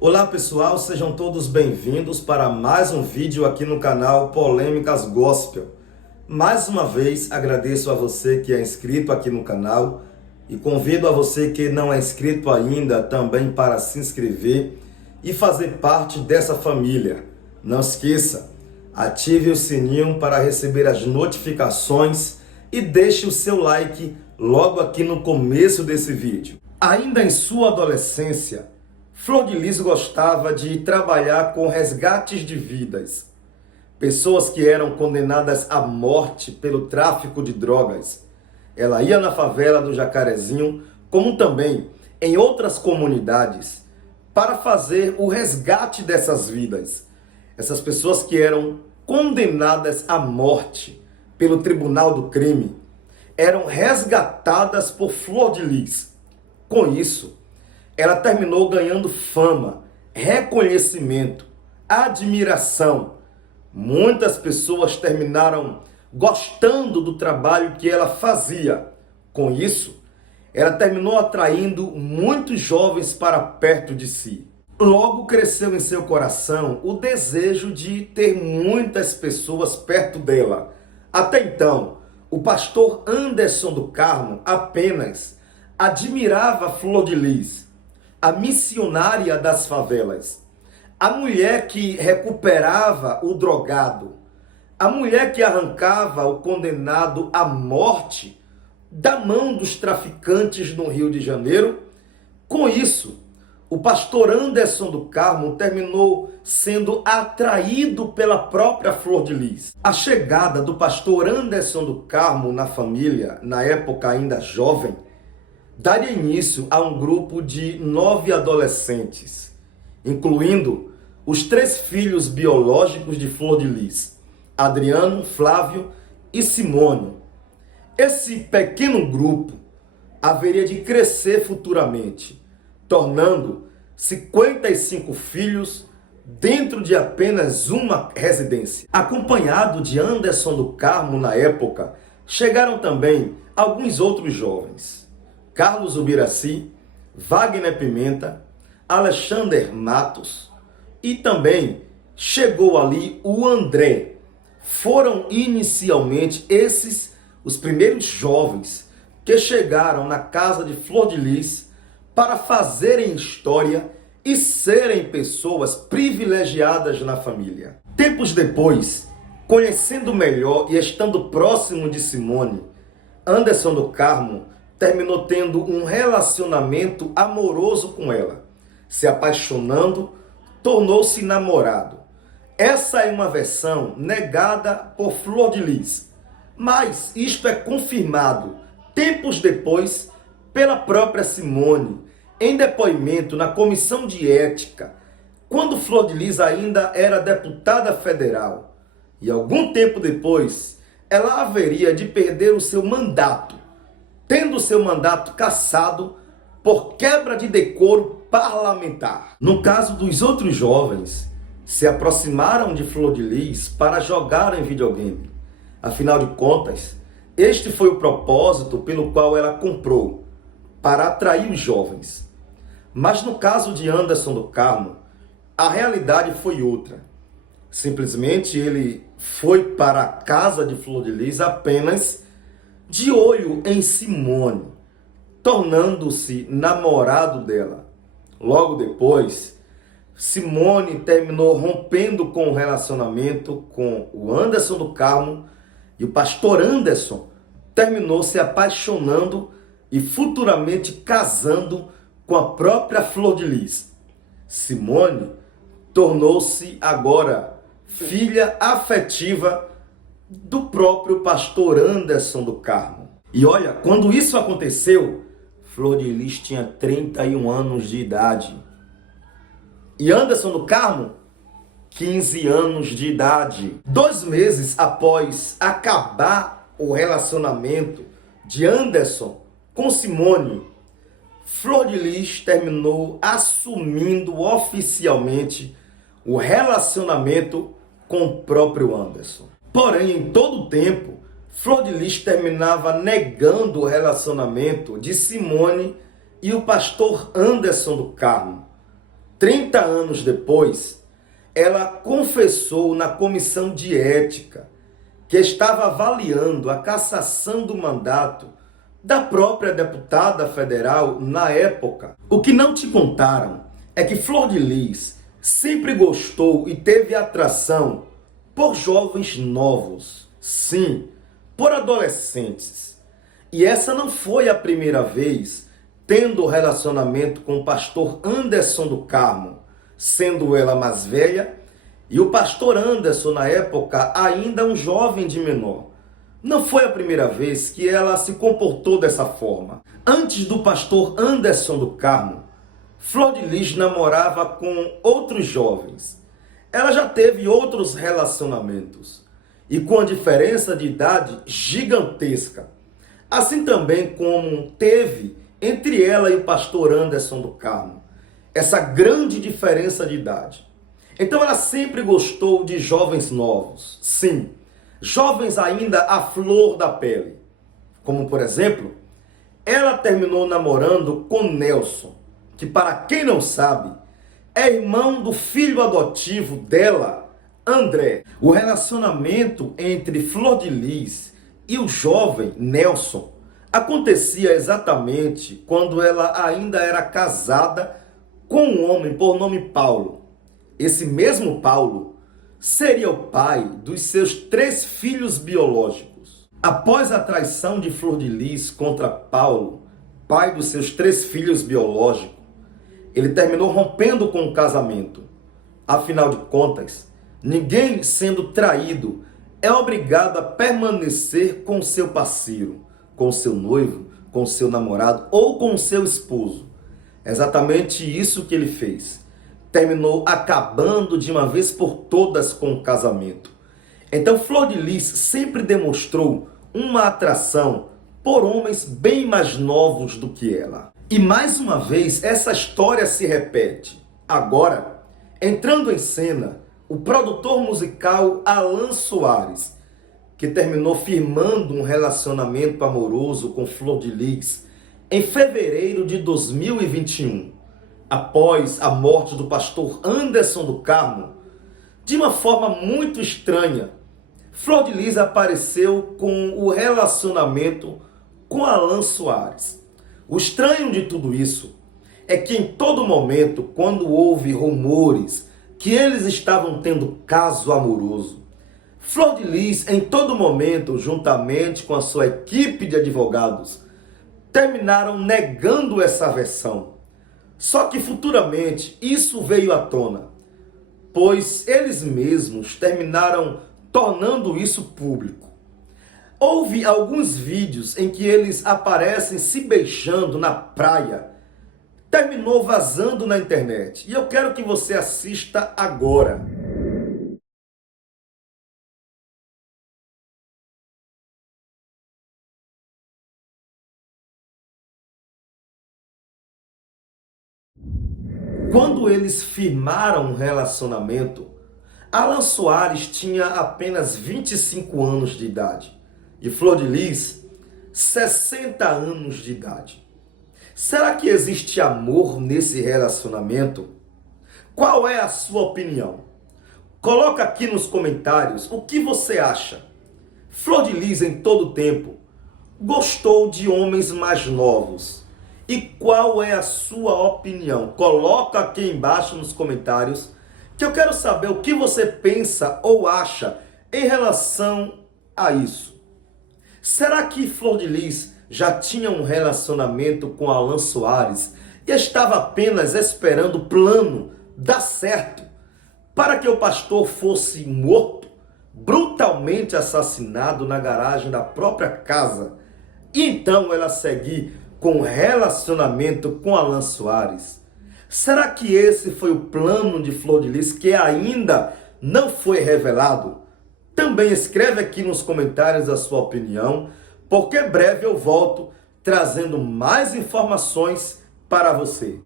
Olá pessoal, sejam todos bem-vindos para mais um vídeo aqui no canal Polêmicas Gospel. Mais uma vez agradeço a você que é inscrito aqui no canal e convido a você que não é inscrito ainda também para se inscrever e fazer parte dessa família. Não esqueça, ative o sininho para receber as notificações e deixe o seu like logo aqui no começo desse vídeo. Ainda em sua adolescência, Flor de Lis gostava de trabalhar com resgates de vidas. Pessoas que eram condenadas à morte pelo tráfico de drogas. Ela ia na favela do Jacarezinho, como também em outras comunidades, para fazer o resgate dessas vidas. Essas pessoas que eram condenadas à morte pelo Tribunal do Crime, eram resgatadas por Flor de Lis. Com isso, ela terminou ganhando fama, reconhecimento, admiração. Muitas pessoas terminaram gostando do trabalho que ela fazia. Com isso, ela terminou atraindo muitos jovens para perto de si. Logo cresceu em seu coração o desejo de ter muitas pessoas perto dela. Até então, o pastor Anderson do Carmo apenas admirava Flor de Lis, a missionária das favelas, a mulher que recuperava o drogado, a mulher que arrancava o condenado à morte da mão dos traficantes no Rio de Janeiro. Com isso, o pastor Anderson do Carmo terminou sendo atraído pela própria Flor de Lis. A chegada do pastor Anderson do Carmo na família, na época ainda jovem, daria início a um grupo de 9 adolescentes, incluindo os 3 filhos biológicos de Flor de Lis, Adriano, Flávio e Simônio. Esse pequeno grupo haveria de crescer futuramente, tornando 55 filhos dentro de apenas uma residência. Acompanhado de Anderson do Carmo na época, chegaram também alguns outros jovens. Carlos Ubiraci, Wagner Pimenta, Alexander Matos e também chegou ali o André. Foram inicialmente esses os primeiros jovens que chegaram na casa de Flor de Lis para fazerem história e serem pessoas privilegiadas na família. Tempos depois, conhecendo melhor e estando próximo de Simone, Anderson do Carmo terminou tendo um relacionamento amoroso com ela. Se apaixonando, tornou-se namorado. Essa é uma versão negada por Flor de Lis, mas isto é confirmado tempos depois pela própria Simone, em depoimento na Comissão de Ética, quando Flor de Lis ainda era deputada federal. E algum tempo depois, ela haveria de perder o seu mandato, tendo seu mandato cassado por quebra de decoro parlamentar. No caso dos outros jovens, se aproximaram de Flor de Lis para jogar em videogame. Afinal de contas, este foi o propósito pelo qual ela comprou, para atrair os jovens. Mas no caso de Anderson do Carmo, a realidade foi outra. Simplesmente ele foi para a casa de Flor de Lis apenas de olho em Simone, tornando-se namorado dela. Logo depois, Simone terminou rompendo com o relacionamento com o Anderson do Carmo e o pastor Anderson terminou se apaixonando e futuramente casando com a própria Flor de Lis. Simone tornou-se agora filha afetiva do próprio pastor Anderson do Carmo. E olha, quando isso aconteceu, Flor de Lis tinha 31 anos de idade. E Anderson do Carmo, 15 anos de idade. 2 meses após acabar o relacionamento de Anderson com Simone, Flor de Lis terminou assumindo oficialmente o relacionamento com o próprio Anderson. Porém, em todo o tempo, Flor de Lis terminava negando o relacionamento de Simone e o pastor Anderson do Carmo. 30 anos depois, ela confessou na comissão de ética que estava avaliando a cassação do mandato da própria deputada federal na época. O que não te contaram é que Flor de Lis sempre gostou e teve atração por jovens novos, sim, por adolescentes. E essa não foi a primeira vez tendo relacionamento com o pastor Anderson do Carmo, sendo ela mais velha, e o pastor Anderson, na época, ainda um jovem de menor. Não foi a primeira vez que ela se comportou dessa forma. Antes do pastor Anderson do Carmo, Flor de Lis namorava com outros jovens. Ela já teve outros relacionamentos, e com a diferença de idade gigantesca. Assim também como teve entre ela e o pastor Anderson do Carmo, essa grande diferença de idade. Então ela sempre gostou de jovens novos, sim, jovens ainda à flor da pele. Como por exemplo, ela terminou namorando com Nelson, que para quem não sabe, é irmão do filho adotivo dela, André. O relacionamento entre Flor de Lis e o jovem Nelson acontecia exatamente quando ela ainda era casada com um homem por nome Paulo. Esse mesmo Paulo seria o pai dos seus 3 filhos biológicos. Após a traição de Flor de Lis contra Paulo, pai dos seus 3 filhos biológicos, ele terminou rompendo com o casamento. Afinal de contas, ninguém sendo traído é obrigado a permanecer com seu parceiro, com seu noivo, com seu namorado ou com seu esposo. É exatamente isso que ele fez. Terminou acabando de uma vez por todas com o casamento. Então Flor de Lis sempre demonstrou uma atração por homens bem mais novos do que ela. E mais uma vez essa história se repete. Agora, entrando em cena, o produtor musical Alan Soares, que terminou firmando um relacionamento amoroso com Flor de Lis em fevereiro de 2021, após a morte do pastor Anderson do Carmo. De uma forma muito estranha, Flor de Lis apareceu com o relacionamento com Alan Soares. O estranho de tudo isso é que em todo momento, quando houve rumores que eles estavam tendo caso amoroso, Flor de Lis, em todo momento, juntamente com a sua equipe de advogados, terminaram negando essa versão. Só que futuramente isso veio à tona, pois eles mesmos terminaram tornando isso público. Houve alguns vídeos em que eles aparecem se beijando na praia. Terminou vazando na internet. E eu quero que você assista agora. Quando eles firmaram um relacionamento, Alan Soares tinha apenas 25 anos de idade e Flor de Lis, 60 anos de idade. Será que existe amor nesse relacionamento? Qual é a sua opinião? Coloca aqui nos comentários o que você acha. Flor de Lis, em todo tempo, gostou de homens mais novos. E qual é a sua opinião? Coloca aqui embaixo nos comentários, que eu quero saber o que você pensa ou acha em relação a isso. Será que Flor de Lis já tinha um relacionamento com Alan Soares e estava apenas esperando o plano dar certo para que o pastor fosse morto, brutalmente assassinado na garagem da própria casa, e então ela seguir com relacionamento com Alan Soares? Será que esse foi o plano de Flor de Lis que ainda não foi revelado? Também escreve aqui nos comentários a sua opinião, porque breve eu volto trazendo mais informações para você.